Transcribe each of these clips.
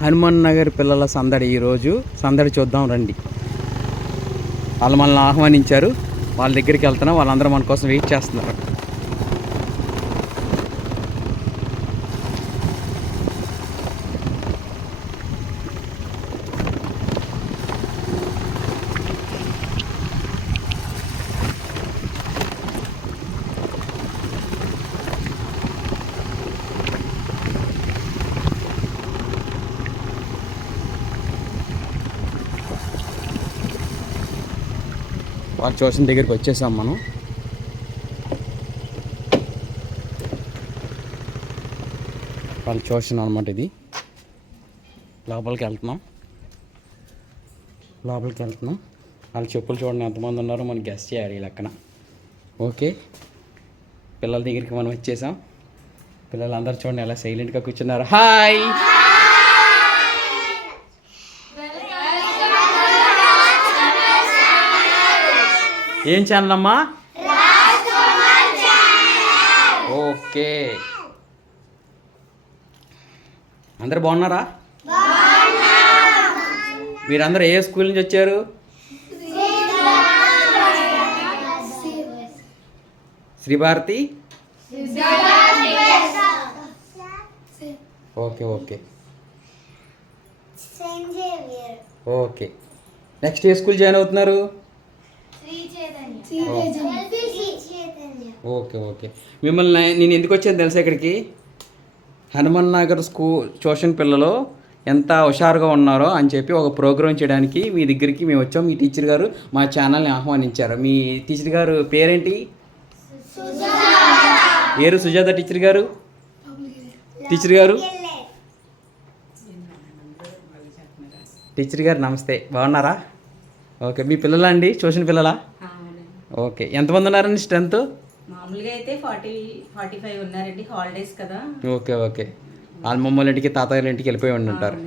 హనుమాన్ నగర్ పిల్లల సందడి. ఈరోజు సందడి చూద్దాం రండి. వాళ్ళు మనల్ని ఆహ్వానించారు, వాళ్ళ దగ్గరికి వెళ్తున్నాం. వాళ్ళందరూ మన కోసం వెయిట్ చేస్తున్నారు. వాళ్ళు చూసిన దగ్గరికి వచ్చేసాం మనం. వాళ్ళు చూసిన అనమాట ఇది. లోపలికి వెళ్తున్నాం. వాళ్ళ చెప్పులు చూడండి ఎంతమంది ఉన్నారో మనం గెస్ట్ చేయాలి ఈ లెక్కన. ఓకే, పిల్లల దగ్గరికి మనం వచ్చేసాం. పిల్లలందరూ చూడండి ఎలా సైలెంట్గా కూర్చున్నారు. హాయ్, ఏం ఛానల్ అమ్మా? ఓకే, అందరు బాగున్నారా? మీరందరూ ఏ స్కూల్ నుంచి వచ్చారు? Sribharathi. Okay okay okay. Next ఏ స్కూల్ జాయిన్ అవుతున్నారు? Okay okay. మిమ్మల్ని నేను ఎందుకు వచ్చాను తెలుసా ఇక్కడికి? హనుమాన్ నగర్ స్కూల్ ట్యూషన్ పిల్లలు ఎంత హుషారుగా ఉన్నారో అని చెప్పి ఒక ప్రోగ్రాం చేయడానికి మీ దగ్గరికి మేము వచ్చాం. మీ టీచర్ గారు మా ఛానల్ని ఆహ్వానించారు. మీ టీచర్ గారు పేరేంటి? ఏరు సుజాత టీచర్ గారు. టీచర్ గారు నమస్తే, బాగున్నారా? ఓకే, మీ పిల్లలా అండి? ట్యూషన్ పిల్లలా? ఓకే, ఎంతమంది ఉన్నారండి స్ట్రెంత్? మామూలుగా అయితే 40-45 ఉన్నారండి, హాలిడేస్ కదా. Okay okay. వాళ్ళ మమ్మల్ని ఇంటికి తాతయ్య ఇంటికి వెళ్ళిపోయి ఉంటారు.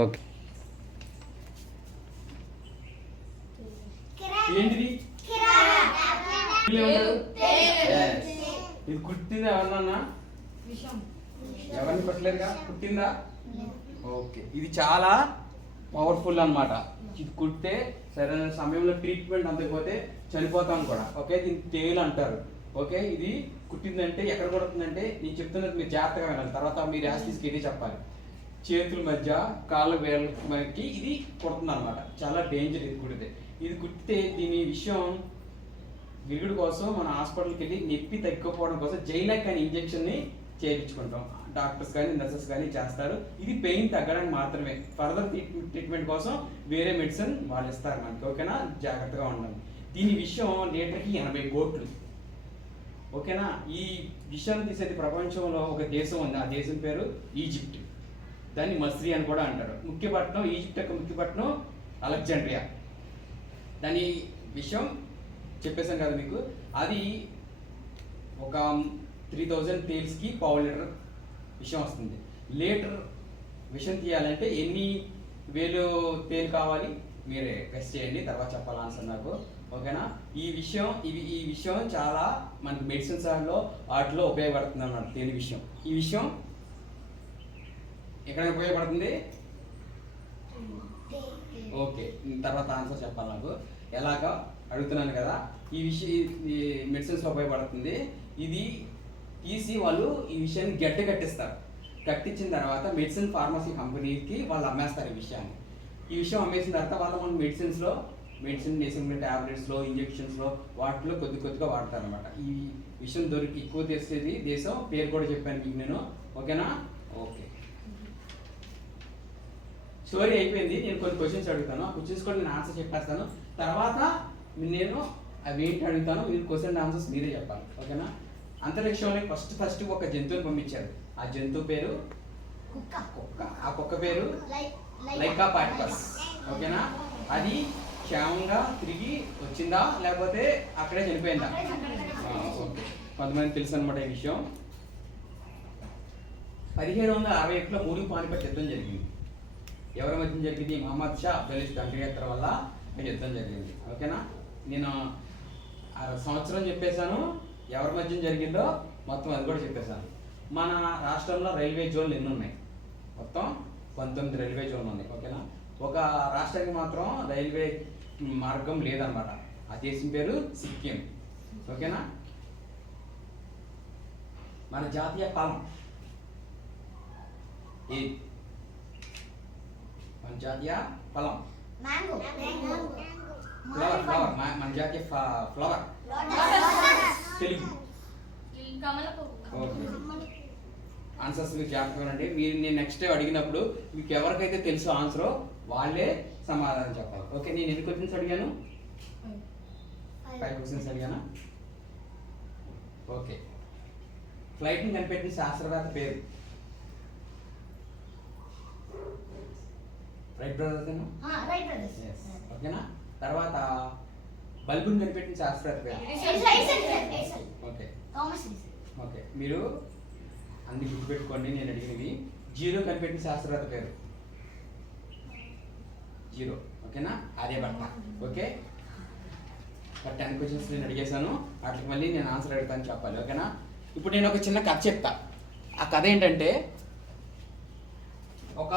ఓకే. ఏంటిది? ఇది కుట్టిందా ఎవరన్నా? ఎవరిని కొట్టలేదుగా, కుట్టిందా? ఓకే, ఇది చాలా పవర్ఫుల్ అన్నమాట. ఇది కుడితే సరైన సమయంలో ట్రీట్మెంట్ అందకపోతే చనిపోతాం కూడా. ఓకే, దీన్ని తేలు అంటారు. ఓకే, ఇది కుట్టిందంటే ఎక్కడ కొడుతుందంటే నేను చెప్తున్నది మీరు జాగ్రత్తగా వినాలి. తర్వాత మీరు యాస్టీస్కి ఇది చెప్పాలి. చేతుల మధ్య, కాళ్ళ వేళ్ళకి ఇది కుడుతుంది అనమాట. చాలా డేంజర్ ఇది కుడితే. ఇది కుట్టితే దీని విషయం విరుగుడు కోసం మన హాస్పిటల్కి వెళ్ళి నొప్పి తగ్గిపోవడం కోసం జైలాక్ అనే ఇంజెక్షన్ని చేయించుకుంటాం. డాక్టర్స్ కానీ నర్సెస్ కానీ చేస్తారు. ఇది పెయిన్ తగ్గడానికి మాత్రమే. ఫర్దర్ ట్రీట్మెంట్ కోసం వేరే మెడిసిన్ వాళ్ళు ఇస్తారు మనకి. ఓకేనా, జాగ్రత్తగా ఉండాలి. దీని విషయం లీటర్కి 80 కోట్లు. ఓకేనా, ఈ విషయాన్ని తీసేది ప్రపంచంలో ఒక దేశం ఉంది. ఆ దేశం పేరు ఈజిప్ట్. దాన్ని మస్రీ అని కూడా అంటారు. ముఖ్యపట్నం ఈజిప్ట్ యొక్క ముఖ్యపట్నం అలెగ్జాండ్రియా. దాని విషయం చెప్పేసాను కదా మీకు. అది ఒక 3000 టేల్స్కి 1/2 లీటర్ విషం వస్తుంది. లీటర్ విషం తీయాలంటే ఎన్ని వేలు తేలు కావాలి మీరే గెస్ చేయండి. తర్వాత చెప్పాలి ఆన్సర్ నాకు. ఓకేనా, ఈ విషయం చాలా మనకి మెడిసిన్స్ వాటిలో ఉపయోగపడుతుంది అన్నమాట. తేలి విషయం, ఈ విషయం ఎక్కడ ఉపయోగపడుతుంది? ఓకే, తర్వాత ఆన్సర్ చెప్పాలి నాకు. ఎలాగా అడుగుతున్నాను కదా. ఈ మెడిసిన్స్లో ఉపయోగపడుతుంది. ఇది తీసి వాళ్ళు ఈ విషయాన్ని కట్టిస్తారు. కట్టించిన తర్వాత మెడిసిన్ ఫార్మసీ కంపెనీకి వాళ్ళు అమ్మేస్తారు ఈ విషయాన్ని. ఈ విషయం అమ్మేసిన తర్వాత వాళ్ళు మన మెడిసిన్ వేసిన ట్యాబ్లెట్స్లో, ఇంజెక్షన్స్లో వాటిలో కొద్దిగా వాడతారు అనమాట. ఈ విషయం ఎక్కువ తెచ్చేది దేశం పేరు కూడా చెప్పాను మీకు నేను. ఓకేనా, ఓకే. స్టోరీ అయిపోయింది. నేను కొన్ని క్వశ్చన్స్ అడుగుతాను. ఆ క్వశ్చన్స్ కూడా నేను ఆన్సర్ చెప్పేస్తాను. తర్వాత నేను అవి ఏంటి అడుగుతాను, మీరు క్వశ్చన్ ఆన్సర్స్ మీరే చెప్పాలి. ఓకేనా, అంతరిక్షంలో ఫస్ట్ ఒక జంతువుని పంపించారు. ఆ జంతువు పేరు కుక్క. ఆ కుక్క పేరు లైకాపార్టస్. ఓకేనా, అది క్షేమంగా తిరిగి వచ్చిందా లేకపోతే అక్కడే చనిపోయిందా? ఓకే, కొంతమంది తెలుసు అనమాట ఈ విషయం. 1761లో 3 పానిపట్ యుద్ధం జరిగింది. ఎవరి మధ్య జరిగింది? మహమ్మద్ షా అబ్దుల్ దండయాత్ర వల్ల యుద్ధం జరిగింది. ఓకేనా, నేను సంవత్సరం చెప్పేశాను, ఎవరి మధ్య జరిగిందో మొత్తం అది కూడా చెప్పేశాను. మన రాష్ట్రంలో రైల్వే జోన్లు ఎన్ని ఉన్నాయి? మొత్తం 19 రైల్వే జోన్ ఉన్నాయి. ఓకేనా, ఒక రాష్ట్రానికి మాత్రం రైల్వే మార్గం లేదనమాట. ఆ దేశం పేరు సిక్కిం. ఓకేనా, మన జాతీయ ఫలం ఏది? మన జాతీయ ఫలం ఫ్లవర్. ఫ్లవర్ మన జాతీయ ఫ్లవర్ తెలుగు. ఓకే, ఆన్సర్స్ మీకు జ్ఞాపకం అండి. మీరు నేను నెక్స్ట్ అడిగినప్పుడు మీకు ఎవరికైతే తెలుసో ఆన్సర్ వాళ్ళే సమాధానం చెప్పాలి. ఓకే, నేను ఎన్ని క్వశ్చన్స్ అడిగాను? 5 క్వశ్చన్స్ అడిగానా? ఓకే, ఫ్లైట్ని కనిపెట్టిన శాస్త్రవేత్త పేరు? Right brothers. ఓకేనా, తర్వాత బల్బుని కనిపెట్టిన శాస్త్రవేత్త పేరు? ఓకే ఓకే, మీరు అన్ని గుర్తుపెట్టుకోండి నేను అడిగినవి. జీరో కనిపెట్టిన శాస్త్రవేత్త పేరు? జీరో. ఓకేనా, ఆర్యభట్ట. ఓకే, 10 క్వశ్చన్స్ నేను అడిగేశాను, వాటికి మళ్ళీ నేను ఆన్సర్ అడుగుతాను చెప్పాలి. ఓకేనా, ఇప్పుడు నేను ఒక చిన్న కథ చెప్తా. ఆ కథ ఏంటంటే, ఒక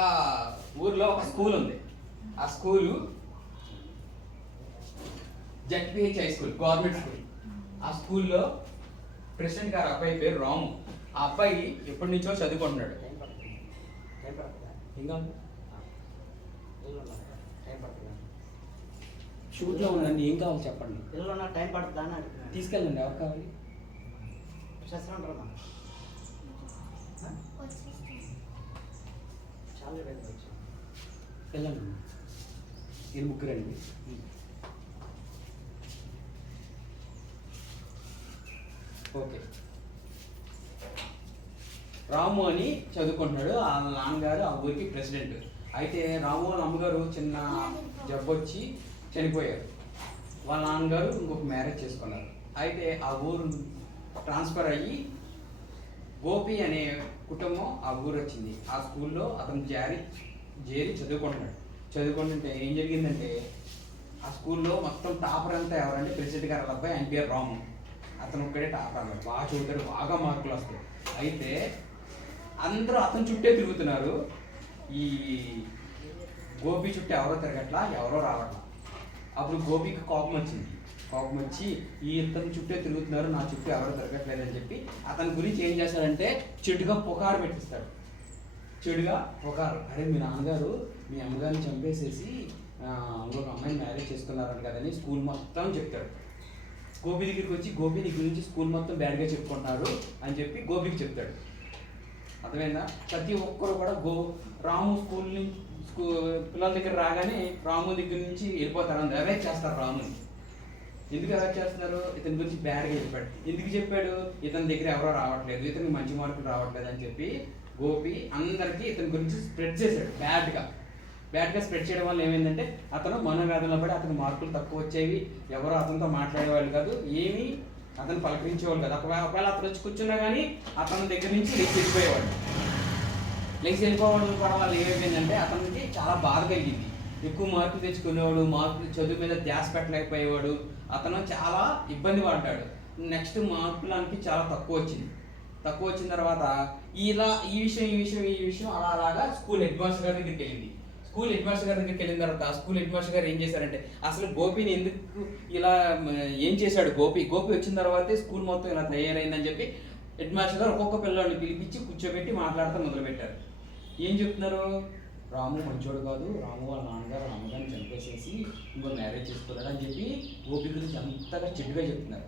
ఊర్లో ఒక స్కూల్ ఉంది. ఆ school ZPH high school, government school. ఆ స్కూల్లో ప్రెసిడెంట్ గారు అబ్బాయి పేరు రాము. ఆ అబ్బాయి ఎప్పటి నుంచో చదువుకుంటున్నాడు. ఇంకా షూట్లో ఉందండి, ఏం కావాలి చెప్పండి. పిల్లలు టైం పడుతుందా? తీసుకెళ్ళండి, ఎవరు కావాలి? వెళ్ళండి, మీరు ముగ్గురండి. ఓకే, రాము అని చదువుకుంటున్నాడు. ఆ నాన్నగారు ఆ ఊరికి ప్రెసిడెంట్. అయితే రాము వాళ్ళ అమ్మగారు చిన్న జబ్బు వచ్చి చనిపోయారు. వాళ్ళ నాన్నగారు ఇంకొక మ్యారేజ్ చేసుకున్నారు. అయితే ఆ ఊరు ట్రాన్స్ఫర్ అయ్యి గోపి అనే కుటుంబం ఆ ఊరు వచ్చింది. ఆ స్కూల్లో అతను చేరి చదువుకుంటుంటే ఏం జరిగిందంటే, ఆ స్కూల్లో మొత్తం టాపర్ అంతా ఎవరంటే ప్రెసిడెంట్ గారు అబ్బాయి, ఆయన పేరు రాము. అతను ఒక్కడే టాపర్ అన్నమాట, బాగా చదువుతాడు, బాగా మార్కులు వస్తాయి. అయితే అందరూ అతని చుట్టే తిరుగుతున్నారు. ఈ గోపి చుట్టూ ఎవరో తిరగట్లా, ఎవరో రావట్లా. అప్పుడు గోపికి కోపం వచ్చి ఈ ఇతని చుట్టే తిరుగుతున్నారు, నా చుట్టూ ఎవరో తిరగట్లేదని చెప్పి అతని గురించి ఏం చేస్తాడంటే చెడుగా పుకారు పెట్టిస్తాడు. అరే మీ నాన్నగారు మీ అమ్మగారిని చంపేసేసి ఇంకొక అమ్మాయిని మ్యారేజ్ చేసుకున్నారంట కదని స్కూల్ మొత్తం చెప్తాడు. గోపి దగ్గరికి వచ్చి, గోపి నీ గురించి స్కూల్ మొత్తం బ్యాడ్గా చెప్పుకుంటున్నారు అని చెప్పి గోపికి చెప్తాడు. అర్థమైందా? ప్రతి ఒక్కరు కూడా రాము పిల్లల దగ్గర రాగానే రాము దగ్గర నుంచి వెళ్ళిపోతారు, అందరూ అవాయిడ్ చేస్తారు రాముని. ఎందుకు అవాయిడ్ చేస్తున్నారు? ఇతని గురించి బ్యాడ్గా చెప్పాడు. ఎందుకు చెప్పాడు? ఇతని దగ్గర ఎవరో రావట్లేదు, ఇతనికి మంచి మార్కులు రావట్లేదు అని చెప్పి గోపి అందరికీ ఇతని గురించి స్ప్రెడ్ చేశాడు. బ్యాడ్గా స్ప్రెడ్ చేయడం వల్ల ఏమైందంటే అతను మనోవేదనలో పడి అతని మార్కులు తక్కువ వచ్చేవి, ఎవరో అతనితో మాట్లాడేవాళ్ళు కాదు, ఏమీ అతను పలకరించేవాళ్ళు కాదు. ఒకవేళ అతను వచ్చి కూర్చున్నా కానీ అతని దగ్గర నుంచి వెళ్ళిపోయేవాడు. వెళ్ళిపోవడం కూడా వల్ల ఏమైపోయిందంటే అతనికి చాలా బాధ కలిగింది. ఎక్కువ మార్కులు తెచ్చుకునేవాడు, చదువు మీద ధ్యాస పెట్టలేకపోయేవాడు, అతను చాలా ఇబ్బంది పడ్డాడు. నెక్స్ట్ మార్కులకి చాలా తక్కువ వచ్చిన తర్వాత ఈ విషయం అలాగా స్కూల్ హెడ్ మాస్టర్ గారి దగ్గరికి వెళ్ళింది. స్కూల్ హెడ్ మాస్టర్ గారి దగ్గరికి వెళ్ళిన తర్వాత స్కూల్ హెడ్ మాస్టర్ గారు ఏం చేశారంటే, అసలు గోపిని ఎందుకు ఇలా ఏం చేశాడు గోపి వచ్చిన తర్వాతే స్కూల్ మొత్తం ఇలా తయారైందని చెప్పి హెడ్ మాస్టర్ గారు ఒక్కొక్క పిల్లల్ని పిలిపించి కూర్చోబెట్టి మాట్లాడుతూ మొదలుపెట్టారు. ఏం చెప్తున్నారు? రాము మంచోడు కాదు, రాము వాళ్ళ నాన్నగారు అమ్మగారిని చంపేసేసి ఇంకో మ్యారేజ్ చేసుకున్నాడు అని చెప్పి గోపి గురించి అంతగా చెడ్డుగా చెప్తున్నారు.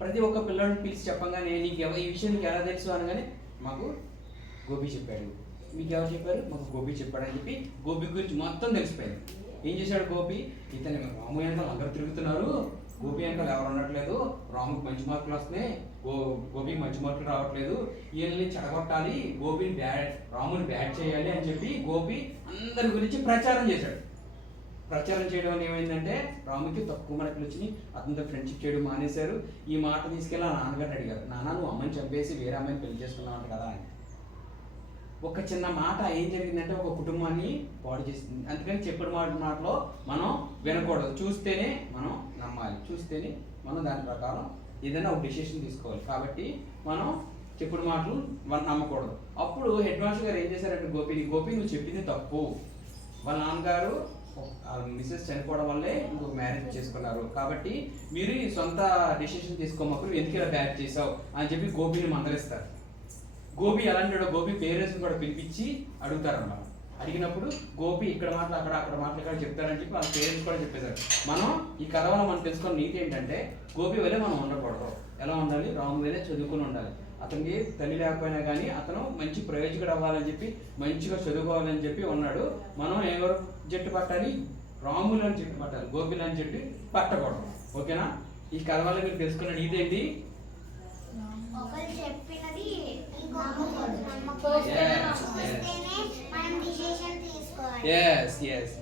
ప్రతి ఒక్క పిల్లడిని పిలిచి చెప్పగానే ఈ విషయం నీకు ఎలా తెలుసు అనగానే మాకు గోపి చెప్పాడు. మీకు ఎవరు చెప్పారు? మాకు గోపి చెప్పాడు అని చెప్పి గోపి గురించి మొత్తం తెలిసిపోయింది. ఏం చేశాడు గోపి? ఇతను రాము వెనకాల అందరూ తిరుగుతున్నారు, గోపి వెనకాల ఎవరు ఉండట్లేదు, రాముకి మంచి మార్కులు వస్తున్నాయి, గోపికి మంచి మార్కులు రావట్లేదు, వీళ్ళని చెడగొట్టాలి, రాముని బ్యాడ్ చేయాలి అని చెప్పి గోపి అందరి గురించి ప్రచారం చేశాడు. ప్రచారం చేయడం వల్ల ఏమైందంటే రాముకి తక్కువ మార్కులు వచ్చినాయి, అతనితో ఫ్రెండ్షిప్ చేయడం మానేశారు. ఈ మాట తీసుకెళ్ళి ఆ నాన్నగారు అడిగారు, నాన్న నువ్వు అమ్మని చంపేసి వేరే అమ్మాయిని పెళ్లి చేసుకున్నావు కదా అని. ఒక చిన్న మాట ఏం జరిగిందంటే ఒక కుటుంబాన్ని పాడు చేస్తుంది. అందుకని చెప్పిన మాటలో మనం వినకూడదు, చూస్తేనే మనం నమ్మాలి, చూస్తేనే మనం దాని ప్రకారం ఏదైనా ఒక డెసిషన్ తీసుకోవాలి. కాబట్టి మనం చెప్పుడు మాటలు వాళ్ళు నమ్మకూడదు. అప్పుడు హెడ్ మాస్టర్ గారు ఏం చేశారంటే గోపి నువ్వు చెప్పింది తప్పు. వాళ్ళ నాన్నగారు మిస్సెస్ చనిపోవడం వల్లే ఇంకొక మ్యారేజ్ చేసుకున్నారు, కాబట్టి మీరు ఈ సొంత డెసిషన్ తీసుకోమప్పుడు ఎందుకు ఇలా బ్యాక్ చేసావు అని చెప్పి గోపిని మందలిస్తారు. గోపి ఎలాంటి గోపి పేరెంట్స్ని కూడా పిలిపించి అడుగుతారన్నమాట. అడిగినప్పుడు గోపి ఇక్కడ మాటలు అక్కడ మాటలు ఇక్కడ చెప్తారని చెప్పి వాళ్ళ పేరెంట్స్ కూడా చెప్పేశారు. మనం ఈ కథ వల్ల మనం తెలుసుకున్న నీతి ఏంటంటే గోపి వల్లే మనం ఉండకూడదు. ఎలా ఉండాలి? రాము వల్లే చదువుకుని ఉండాలి. అతనికి తల్లి లేకపోయినా కానీ అతను మంచి ప్రయోజకుడు అవ్వాలని చెప్పి మంచిగా చదువుకోవాలని చెప్పి ఉన్నాడు. మనం ఎవరు జట్టు పట్టాలి? రాములని జట్టు పట్టాలి, గోపిలని జట్టు పట్టకూడదు. ఓకేనా? ఈ కథ వల్ల మీరు తెలుసుకున్న నీతి ఏంటి?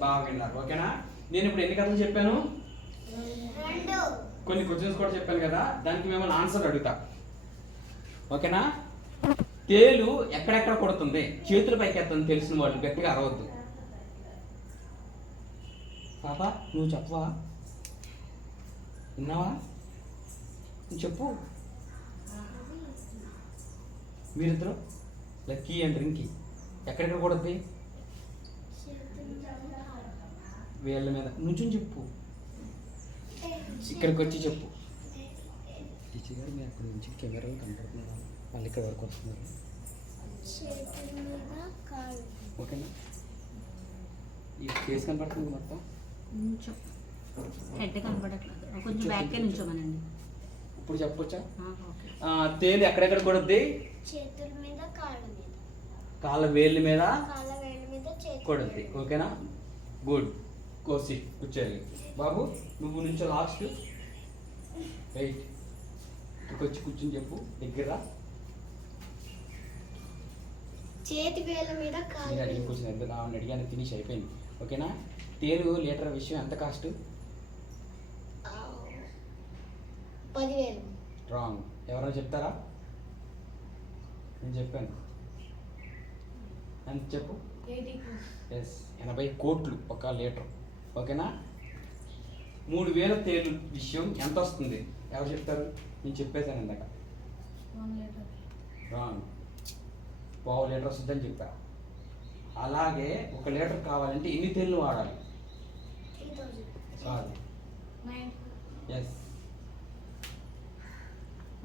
బాగా విన్నారు. ఓకేనా? నేను ఇప్పుడు ఎన్ని కథలు చెప్పాను? కొన్ని క్వశ్చన్స్ కూడా చెప్పాను కదా, దానికి మిమ్మల్ని ఆన్సర్ అడుగుతా. ఓకేనా? తేలు ఎక్కడెక్కడ కొడుతుంది, చేతుల పైకి ఎత్తుంది తెలిసిన వాళ్ళు గట్టిగా అరవద్దు. పాప నువ్వు చెప్పవా? విన్నావా? నువ్వు చెప్పు. మీరిద్దరు లక్కీ అండ్ రింకీ ఎక్కడెక్కడ కొడుద్ది? వేళ్ళ మీద. నుంచుని చెప్పు, ఇక్కడికి వచ్చి చెప్పు. టీచర్ గారు మీరు అక్కడ నుంచి కెమెరాలు కనపడుతున్నారా? వాళ్ళు ఇక్కడ వరకు వస్తున్నారు. ఓకేనా? ఈ ఫేస్ కనపడుతుంది మొత్తం. హెడ్ కనపడట్లేదు, కొంచెం బ్యాక్ నుంచోమనండి. ఇప్పుడు చెప్పొచ్చా? తేలు ఎక్కడెక్కడ కొడుద్ది? చేతుల మీద, కాళ్ళ వేళ్ళ మీద చేతుల కొడుద్ది. ఓకేనా? గుడ్. కోసి కూర్చోండి బాబు. నువ్వు నుంచో లాస్ట్ వెయిట్. వచ్చి కూర్చుని చెప్పు. దగ్గర చేతి వేళ్ళ మీద అడిగి కూర్చుని అడిగాను, ఫినిష్ అయిపోయింది. ఓకేనా? తేలు లీటర్ విషయం ఎంత కాస్ట్? 10,000. రాంగ్. ఎవరైనా చెప్తారా? నేను చెప్పాను. ఎంత చెప్పు? 80 కోట్లు ఒక లీటర్. ఓకేనా? 3,000 తేలు విషయం ఎంత వస్తుంది? ఎవరు చెప్తారు? నేను చెప్పేశాను ఇందాక. రాంగ్. 1/2 లీటర్ వస్తుందని చెప్పా. అలాగే 1 లీటర్ కావాలంటే ఎన్ని తేళ్ళు వాడాలి? 3,000. కాదు. ఎస్.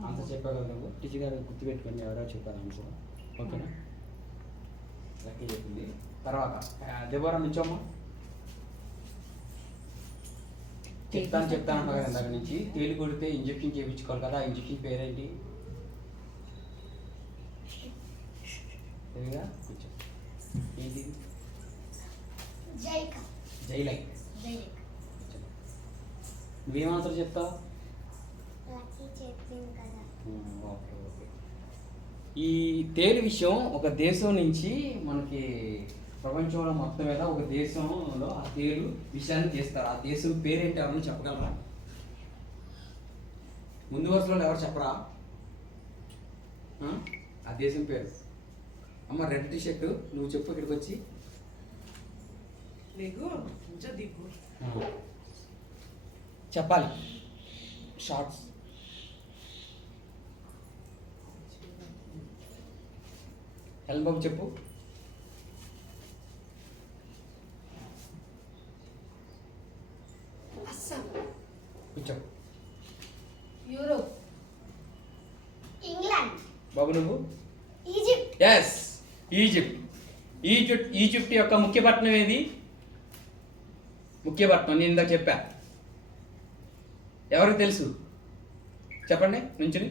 ఆన్సర్ చెప్పావు కదా నువ్వు. టీచర్ గారు గుర్తుపెట్టుకోండి ఎవరెవరు చెప్పారు ఆన్సర్. ఓకేనా? లక్కీ చెప్పింది. తర్వాత దెబోరా నుంచోమ్మా. చెప్తాను అన్నా కదా ఇందాక నుంచి. తేలి కొడితే ఇంజక్షన్ చేయించుకోవాలి కదా, ఆ ఇంజక్షన్ పేరేంటి? తెలియదా? కూర్చో. ఏంటి? జైలైక్. నువ్వేం ఆన్సర్ చెప్తావు? Okay okay. ఈ తేలి విషయం ఒక దేశం నుంచి మనకి ప్రపంచంలో మొత్తం మీద ఒక దేశంలో ఆ తేలు విషయాన్ని తీస్తారు. ఆ దేశం పేరేంటి? ఎవరైనా చెప్పగలరా? ముందు వరుసలో ఎవరు చెప్పరా? ఆ దేశం పేరు. అమ్మ రెడ్ టీ షర్ట్ నువ్వు చెప్పు ఇక్కడికి వచ్చి. చెప్పాలి. షార్ట్స్. హెల్మ్ బాబు చెప్పు. కూర్చో. యూరోప్. ఇంగ్లాండ్. బాబు నువ్వు? ఈజిప్ట్. ఎస్, ఈజిప్ట్ యొక్క ముఖ్య పట్టణం ఏది? ముఖ్య పట్టణం నేను ఇందాక చెప్పా. ఎవరికి తెలుసు? చెప్పండి నుంచుని.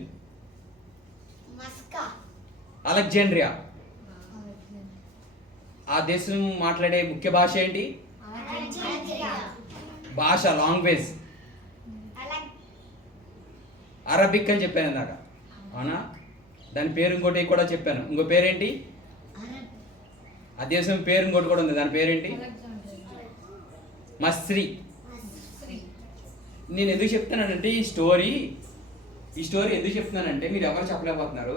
మస్కా. అలెగ్జాండ్రియా. ఆ దేశం మాట్లాడే ముఖ్య భాష ఏంటి? భాష, లాంగ్వేజ్ అరబిక్ అని చెప్పాను ఇందాక. అవునా? దాని పేరు ఇంకోటి కూడా చెప్పాను. ఇంకో పేరేంటి? ఆ దేశం పేరు ఇంకోటి కూడా ఉంది. దాని పేరేంటి? మస్రీ. నేను ఎందుకు చెప్తున్నానంటే ఈ స్టోరీ ఎందుకు చెప్తున్నానంటే మీరు ఎవరు చెప్పలేకపోతున్నారు.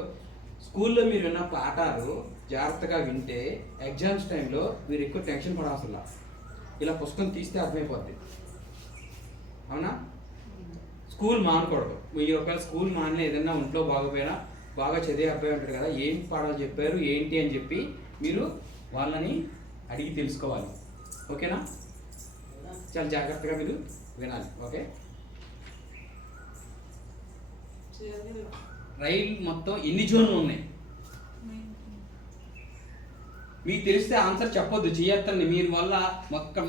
స్కూల్లో మీరు విన్న పాఠాలు జాగ్రత్తగా వింటే ఎగ్జామ్స్ టైంలో మీరు ఎక్కువ టెన్షన్ పడవసలా. ఇలా పుస్తకం తీస్తే అర్థమైపోద్ది. అవునా? స్కూల్ మానకూడదు. మీరు ఒకవేళ స్కూల్ మానే ఏదైనా ఒంట్లో బాగోపోయినా బాగా చదివే అబ్బాయి ఉంటారు కదా, ఏం పాఠాలు చెప్పారు ఏంటి అని చెప్పి మీరు వాళ్ళని అడిగి తెలుసుకోవాలి. ఓకేనా? చాలా జాగ్రత్తగా మీరు వినాలి. ఓకే. రైలు మొత్తం ఎన్ని జోన్లు ఉన్నాయి మీకు తెలిస్తే ఆన్సర్ చెప్పొద్దు, చేయొద్దండి. మీరు వల్ల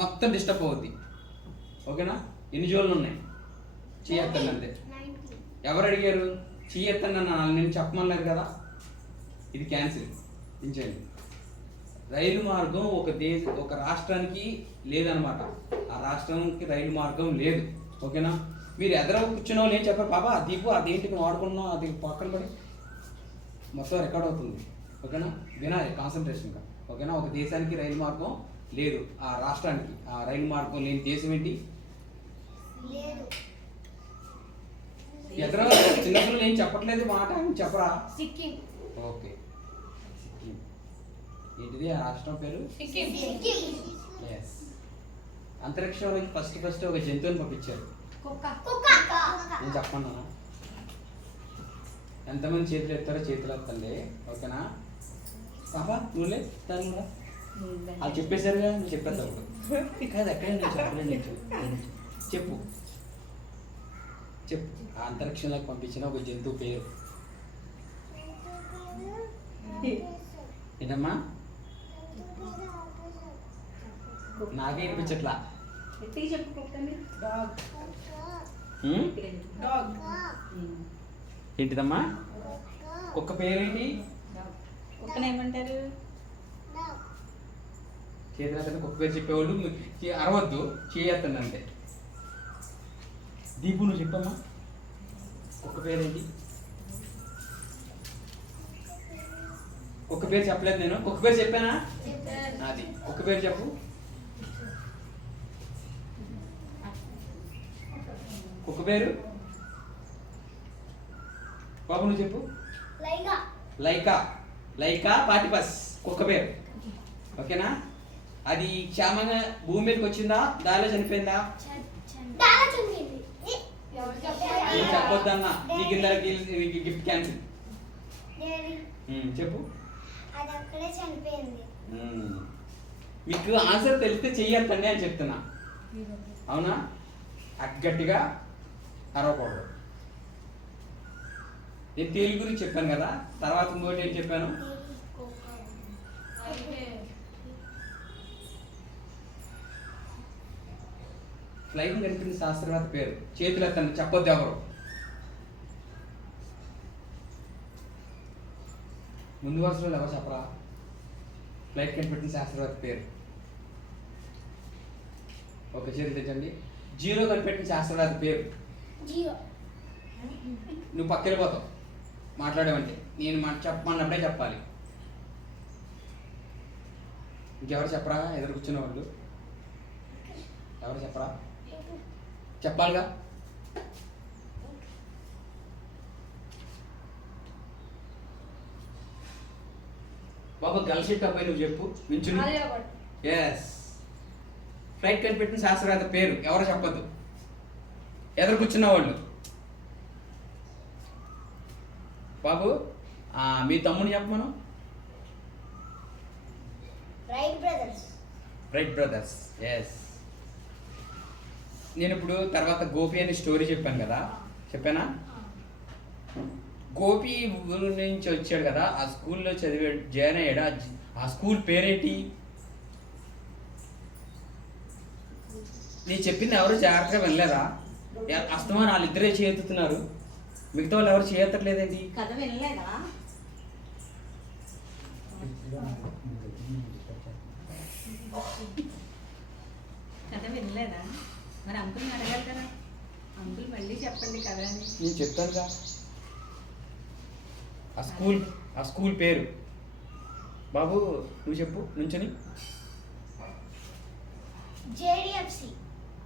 మొత్తం డిస్టర్బ్ అవుద్ది. ఓకేనా? ఎన్ని జోన్లు ఉన్నాయి చేయొద్దండి అంతే. 90. ఎవరు అడిగారు? చేయొద్దండి అన్న, నేను చెప్పమన్నారు కదా. ఇది క్యాన్సిల్ దించండి. రైలు మార్గం ఒక రాష్ట్రానికి లేదనమాట. ఆ రాష్ట్రానికి రైలు మార్గం లేదు. ఓకేనా? మీరు ఎదర కూర్చున్న వాళ్ళు ఏం చెప్పారు, బాబా దీపు అదేంటి వాడుకున్నాం, అది పక్కన పడి మొత్తం రికార్డ్ అవుతుంది. ఓకేనా? వినాలి కాన్సన్ట్రేషన్గా. ఓకేనా? ఒక దేశానికి రైలు మార్గం లేదు, ఆ రాష్ట్రానికి ఆ రైలు మార్గం లేని దేశం ఏంటి? లేదు. ఎదర చిన్నపిల్లలు ఏం చెప్పట్లేదు మాట, చెప్పరా? సిక్కిం. ఓకే. సిక్కిం ఏంటిది ఆ రాష్ట్రం పేరు? సిక్కిం. ఎస్. అంతరిక్షంలోకి ఫస్ట్ ఒక జంతువుని పంపించారు. కుక్క. నేను చెప్పండి. ఎంతమంది చేతులు ఎత్తారో చేతులు ఎత్తండి. ఓకేనా? పాపా నువ్వులే దాని కూడా వాళ్ళు చెప్పేశారుగా, నువ్వు చెప్పేద్దాం. కాదు ఎక్కడ నేను చెప్పలేదు. చెప్పు చెప్పు. ఆ అంతరిక్షంలోకి పంపించిన ఒక జంతువు పేరు ఏంటమ్మా? నాకే వినిపించట్లా. చెప్పు కుక్కని. ఏంటిదమ్మా? కుక్క పేరేంటి? కుక్కని ఏమంటారు? చేతులు కుక్క పేరు చెప్పేవాళ్ళు అరవద్దు, చేయొద్దండి అంతే. దీపు నువ్వు చెప్పమ్మా, కుక్క పేరేంటి? కుక్క పేరు చెప్పలేదు నేను. కుక్క పేరు చెప్పానా? అది కుక్క పేరు చెప్పు. కుక్క పేరు బాబు నువ్వు చెప్పు. లైకా పాటిపస్ కుక్క పేరు. ఓకేనా? అది క్షేమంగా భూమి మీదకి వచ్చిందా, దారిలో చనిపోయిందా? నేను చెప్పొద్దన్నా, నీకు ఇందరికి గిఫ్ట్ క్యాన్సిల్. చెప్పు. అది అక్కడే చనిపోయింది. మీకు ఆన్సర్ తెలిస్తే చెయ్యొద్దండి అని చెప్తున్నా. అవునా? గట్టిగా అరవకూడదు. నేను తేలి గురించి చెప్పాను కదా, తర్వాత ఇంకోటి ఏం చెప్పాను? ఫ్లైట్ కనిపించిన శాస్త్రవేత్త పేరు. చేతులు ఎత్తండి, చెప్పొద్దు ఎవరు. ముందు వరుసలో ఎవరు చెప్పరా? ఫ్లైట్ కనిపెట్టిన శాస్త్రవేత్త పేరు. ఒక చేతులు తెచ్చండి. జీరో కనిపెట్టిన శాస్త్రవేత్త పేరు. నువ్వు పక్క వెళ్ళిపోతావు మాట్లాడేవంటే. నేను చెప్పమన్నప్పుడే చెప్పాలి. ఇంకెవరు చెప్పరా? ఎదురు కూర్చున్న వాళ్ళు ఎవరు చెప్పరా? చెప్పాలిగా. బాబు గల్షిట్ అబ్బాయి నువ్వు చెప్పు. మించుని. ఎస్. ఫ్లైట్ కనిపెట్టిన శాస్త్రవేత్త పేరు ఎవరు చెప్పద్దు, ఎదురు కూర్చున్న వాళ్ళు. బాబు మీ తమ్ముని చెప్పమను. Right brothers. ఎస్. నేను ఇప్పుడు తర్వాత గోపి అనే స్టోరీ చెప్పాను కదా, చెప్పానా? గోపి ఊరు నుంచి వచ్చాడు కదా, ఆ స్కూల్లో జాయిన్ అయ్యాడు. ఆ స్కూల్ పేరేంటి? నేను చెప్పింది ఎవరు జాగ్రత్తగా వినలేదా? అస్తమానం వాళ్ళిద్దరే చేతుతున్నారు, మిగతా వాళ్ళు ఎవరు చేయట్లేదేంటి? కథ వినలేదా? కథ వినలేదా? మరి అంకుల్ని అడగాలి కదా. అంకుల్ మళ్ళీ చెప్పండి కదా అని. నేను చెప్తానుగా. ఆ స్కూల్ పేరు. బాబు నువ్వు చెప్పు నుంచని. జేడిఎఫ్సి.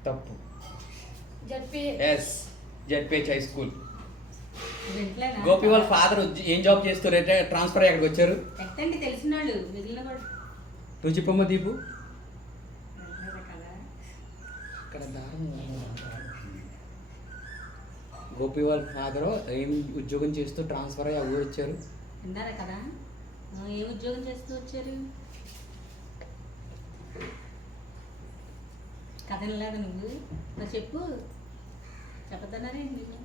తప్పు. జెడ్పీహెచ్. ZPH high school. వింటలేదా? గోపి వాళ్ళ ఫాదర్ ఏం జాబ్ చేస్తారు? ట్రాన్స్ఫర్ అయ్యి అక్కడికి వచ్చారు. ఎత్తండి తెలిసిన వాళ్ళు, మిగిలిన వాడు నువ్వు చెప్పమ్మా దీపు. వినలేదా కదా? ఇక్కడ దారం గోపి వాళ్ళ ఫాదర్ ఏం ఉద్యోగం చేస్తూ ట్రాన్స్ఫర్ అయ్యి ఆ ఊరు వచ్చారు. విన్నారా కదా? ఏం ఉద్యోగం చేస్తూ వచ్చారు? కథ వినలేదా నువ్వు? మరి చెప్పు, చెప్పద్దన్నారే నువ్వు.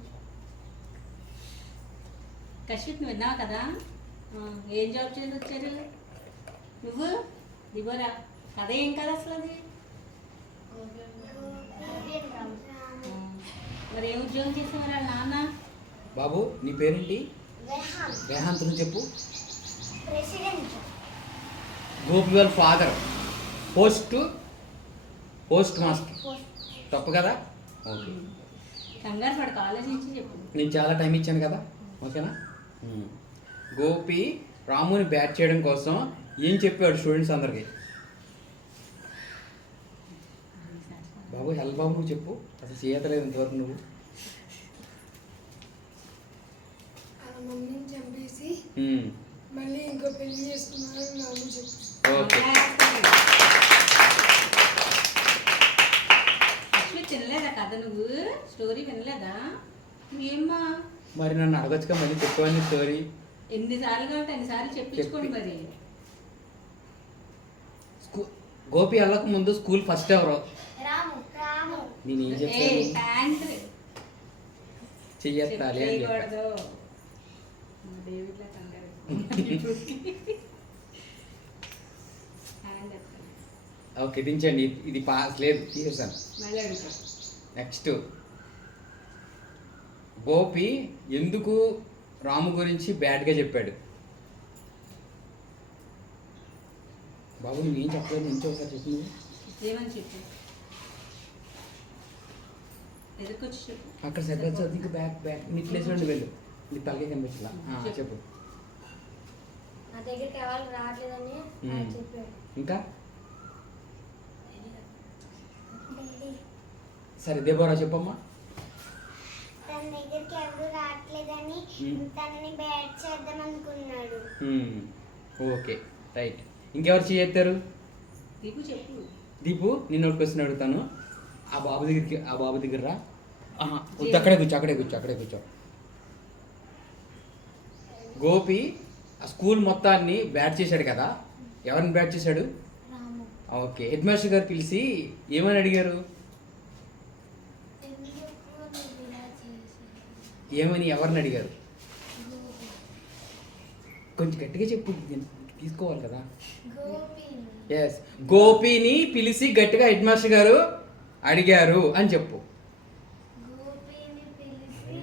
కశ్యప్ నువ్వు విన్నావు కదా? ఏం జాబ్ చేసి వచ్చారు నువ్వు? దిగోరా, కథ ఏం కదా అసలు అది? మరి ఏం ఉద్యోగం చేసేవారు వాళ్ళ నాన్న? బాబు నీ పేరేంటి? రెహాన్ రేహాంత్ నువ్వు చెప్పు. ప్రెసిడెంట్. గోపి వాళ్ళ ఫాదర్ పోస్ట్ మాస్టర్. తప్పు కదా? ఓకే, కంగారు పడు, కాలేజ్ నుంచి చెప్పు. నేను చాలా టైం ఇచ్చాను కదా, ఓకేనా? గోపి రాముని బ్యాట్ చేయడం కోసం ఏం చెప్పాడు స్టూడెంట్స్ అందరికి? బాబు హెల్ప్ బాబు నువ్వు చెప్పు, అసలు చేయట్లేదు ఇంతవరకు నువ్వు. మమ్మీని చంపేసి ఉమ్, మళ్ళీ ఇంకో పెళ్లి చేసుకున్నాను నాన్న చెప్పు. ఓకే. అశ్విత్ వినలేదా కథ నువ్వు? స్టోరీ వినలేదా? నువ్వేమ్మా మరి నన్ను అడగచ్చుగా మళ్ళీ చెప్పాను స్టోరీ. ఎన్నిసార్లు కాబట్టి అన్నిసార్లు చెప్పించుకోండి మరి. గోపి వెళ్ళక ముందు స్కూల్ ఫస్ట్ ఎవరో రాము రాము నేను ఏం ఏ చెప్పాను? ప్యాంట్ చెయ్యెత్తాలి అని చెప్పాను. చేయకూడదు. డేవిడ్లా కంగారు. హ్యాండ్ ఎత్తాలి. ఓకే దించండి, ఇది పాస్ లేదు తీసేసాను. మళ్ళీ అడుగుతా. నెక్స్ట్, గోపి ఎందుకు రాము గురించి బ్యాడ్గా చెప్పాడు? బాబు నువ్వేం చెప్పలేదు, నుంచి ఒకసారి చెప్పు నువ్వు. ఏమని చెప్పు, ఎదుర్కొచ్చి చెప్పు. అక్కడ సరిగ్గా నీకు బ్యాక్ నీ ప్లేస్ నుండి వెళ్ళు, నీ తలకే కనిపించలా. చెప్పు నా దగ్గరికి ఎవరు రావట్లేదని మ్మ్. చెప్పాడు. ఇంకా డాడీ సరే దేబోరా చెప్పమ్మా. తన దగ్గరికి ఎవరు రావట్లేదని మ్మ్. తనని బ్యాట్ చేద్దాం అనుకున్నాడు. Okay right. ఇంకెవరు చేయెత్తారు? దీపు చెప్పు. దీపు నిన్ను ఒక క్వశ్చన్ అడుగుతాను. ఆ బాబు దగ్గర రా. వద్దు, అక్కడే కూర్చో. గోపి ఆ స్కూల్ మొత్తాన్ని బ్యాట్ చేశాడు కదా, ఎవరిని బ్యాట్ చేశాడు? రాము ఓకే, హెడ్ మాస్టర్ గారు పిలిచి ఏమని అడిగారు? ఎందుకు నువ్వు ఇలా చేసావు? ఏమని ఎవరిని అడిగారు? కొంచెం గట్టిగా చెప్పు, తీసుకోవాలి కదా. గోపిని ఎస్, గోపిని పిలిచి గట్టిగా హెడ్ మాస్టర్ గారు అడిగారు అని చెప్పు. గోపిని పిలిచి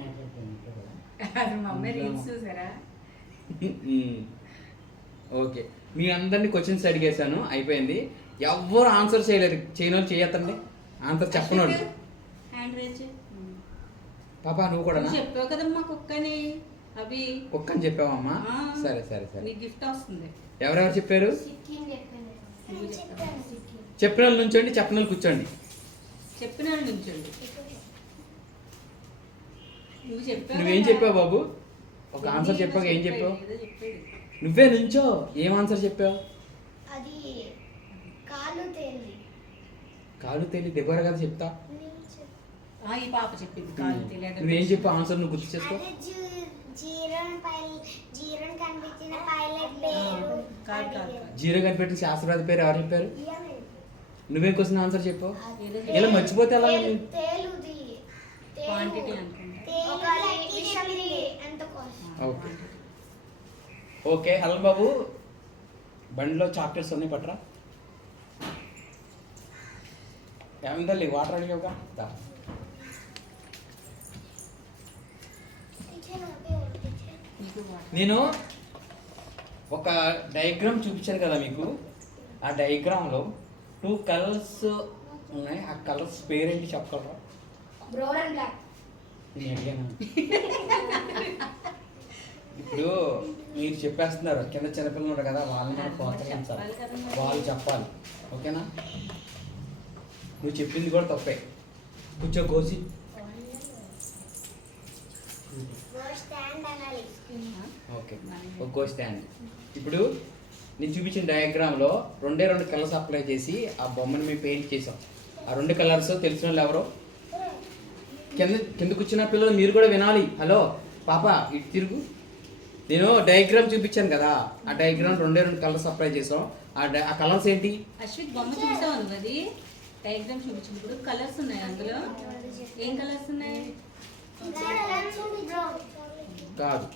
అది మా అమ్మాయి రీల్స్ చూసారా? ఓకే, మీ అందరినీ క్వశ్చన్స్ అడిగేశాను, అయిపోయింది. ఎవ్వరు ఆన్సర్ చేయలేరు. చేయని వాళ్ళు చేయొద్దండి, ఆన్సర్ చెప్పనోళ్ళు. హ్యాండ్ రేజ్ చేయి. పాప నువ్వు కూడా నువ్వు చెప్పావు కదమ్మా కుక్కని. అవి కుక్క అని చెప్పావమ్మా? ఆ. సరే నీకు గిఫ్ట్ వస్తుంది. ఎవరెవరు చెప్పారు? సిక్కిం చెప్పాను. నువ్వు చెప్పాను సిక్కిం. చెప్పిన వాళ్ళు నుంచోండి, చెప్పిన వాళ్ళు కూర్చోండి. చెప్పిన నుంచండి. నువ్వు చెప్పావు నువ్వేం కదా. చెప్పావు బాబు? ఒక ఆన్సర్ చెప్పాక ఏం చెప్పావు? ఏదో చెప్పాడు. నువ్వే నుంచో ఏం ఆన్సర్ చెప్పావు? అది కాలు తేలి. కాలు తేలి దెబ్బర కదా చెప్తా. ఈ పాప చెప్పింది కాలు తెలియదు. నువ్వేం చెప్పావు ఆన్సర్ నువ్వు గుర్తు చేసుకో. అదే జీరోని కనిపించిన పైలట్ పేరు. కాదు. జీరో కనిపెట్టిన శాస్త్రవేత్త పేరు ఎవరు చెప్పారు? నువ్వే క్వశ్చన్ ఆన్సర్ చెప్పావు. ఏదో ఇలా మర్చిపోతే ఎలా? తేలుది. క్వాంటిటీ అనుకుంటా. ఎంత కాస్ట్? ఓకే ఓకే, హలో బాబు, బండిలో చాక్లెట్స్ ఉన్నాయి పట్రా. ఏమిందండి వాటర్ అడిగావుగా దా. నీకు వాటర్. నేను ఒక డయాగ్రామ్ చూపించాను కదా మీకు. ఆ డయాగ్రామ్లో 2 కలర్స్ ఉన్నాయి. ఆ కలర్స్ పేరేంటి చెప్పగలరా? Brown and black. నేను అడిగాను. ఇప్పుడు మీరు చెప్పేస్తున్నారు, కింద చిన్నపిల్లలు ఉన్నారు కదా, వాళ్ళని మనం ప్రోత్సహించాలి, చెప్పాలి కదా మరి. వాళ్ళు చెప్పాలి. ఓకేనా? నువ్వు చెప్పింది కూడా తప్పే. కూర్చో కోసి. స్టాండ్ అనాలి. ఓకే, ఒక గో స్టాండ్. ఇప్పుడు నేను చూపించిన డయాగ్రామ్లో 2 కలర్స్ అప్లై చేసి ఆ బొమ్మని మేము పెయింట్ చేసాం. ఆ 2 కలర్స్ తెలిసిన వాళ్ళు ఎవరు? కింద కూర్చున్న పిల్లలు మీరు కూడా వినాలి. హలో పాప ఇటు తిరుగు. నేను డయాగ్రామ్ చూపించాను కదా, ఆ డయాగ్రామ్ 2 కలర్స్ అప్లై చేసాం. ఆ కలర్స్ ఏంటి? అశ్విత్ బొమ్మ చూసావు నువ్వు? అది డయాగ్రామ్ చూపించినప్పుడు కలర్స్ ఉన్నాయి అందులో. ఏం కలర్స్ ఉన్నాయి? కాదు,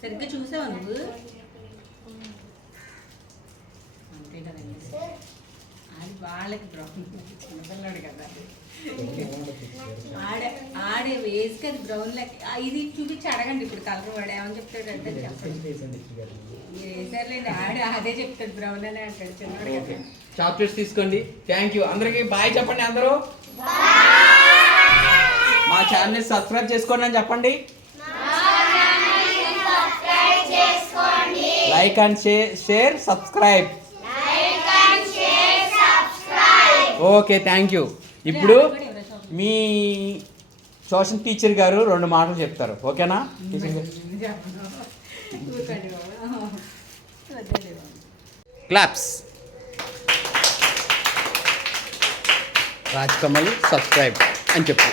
సరిగ్గా చూసావా నువ్వు? అంతే కదండి, అది వాళ్ళకి బ్రౌన్, చిన్నపిల్లాడు కదా ఆడే వేసుక అది బ్రౌన్ లెక్క. ఇది చూపించి అడగండి ఇప్పుడు కలర్ వాడు ఏమని చెప్తాడు అంటే చెప్పండి. వేసారులేండి, అదే చెప్తాడు, బ్రౌన్ అనే అంటాడు చిన్నవాడు కదా. చాక్లెట్స్ తీసుకోండి. Thank you. అందరికి బాయ్ చెప్పండి. అందరూ మా ఛానల్ సబ్స్క్రైబ్ చేసుకోండి అని చెప్పండి. Like and share subscribe. Okay, thank you. ఇప్పుడు మీ సోషల్ టీచర్ గారు 2 మాటలు చెప్తారు. ఓకేనా టీచర్ గారు? క్లాప్స్. రాజ్ కమల్ సబ్స్క్రైబ్ అని చెప్పు.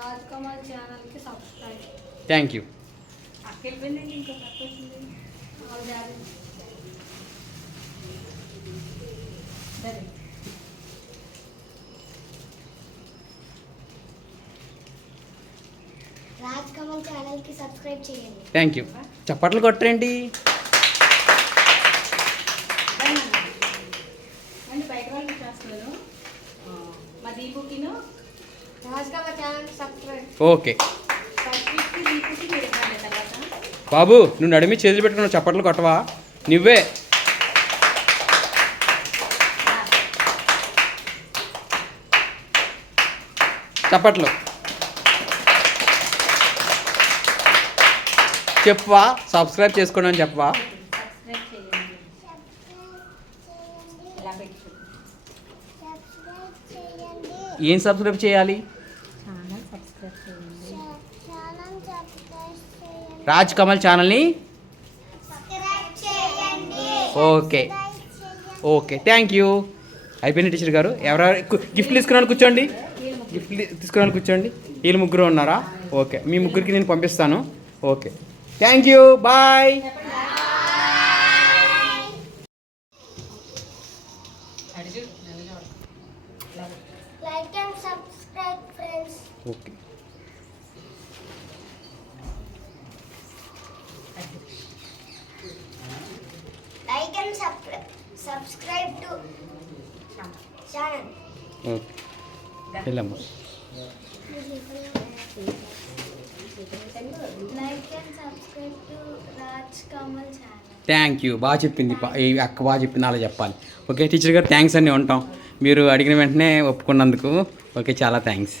రాజ్ కమల్ ఛానల్కి సబ్స్క్రైబ్. Thank you. అక్కెళ్ళిపోయిందండి, ఇంకో పక్క వచ్చింది. సరే, రాజ్ కమల్ ఛానల్కి సబ్స్క్రైబ్ చేయండి. Thank you. చప్పట్లు కొట్టరేంటి? అండి బయట వాళ్ళు చేస్తున్నాను. మా దీపుకిను రాజ్ కమల్ ఛానల్కి సబ్స్క్రైబ్. ఓకే సబ్స్క్రిప్ట్ దీపుకి మీరు ఇవ్వండి తర్వాత. బాబు, నువ్వు నడిమి చేతులు పెట్టుకున్నావు, చప్పట్లు కొట్టవా? నువ్వే చప్పట్లు చెప్పవా? సబ్స్క్రైబ్ చేసుకోండి అని చెప్పవా? సబ్స్క్రైబ్ చేయండి. ఇలా పెట్టు. ఏం సబ్స్క్రైబ్ చేయాలి? ఛానల్ సబ్స్క్రైబ్ చేయండి. రాజ్ కమల్ ఛానల్ని. Okay okay, thank you. అయిపోయింది టీచర్ గారు. ఎవరెవరు గిఫ్ట్లు తీసుకున్నాను కూర్చోండి. గిఫ్ట్లు తీసుకున్నాను కూర్చోండి. వీళ్ళు 3 ఉన్నారా? ఓకే, మీ 3కి నేను పంపిస్తాను. Okay, thank you. బాయ్. అడుగు నవ్వుగా. Like and subscribe friends. Okay, Like and subscribe to channel. Okay, వెళ్ళమ్మా. Like and subscribe to Raj Kamal channel. Thank you. బాగా చెప్పింది ఈ అక్క, బాగా చెప్పింది, అలా చెప్పాలి. ఓకే టీచర్ గారు, థ్యాంక్స్ అని ఉంటాం. మీరు అడిగిన వెంటనే ఒప్పుకున్నందుకు. ఓకే, చాలా థ్యాంక్స్.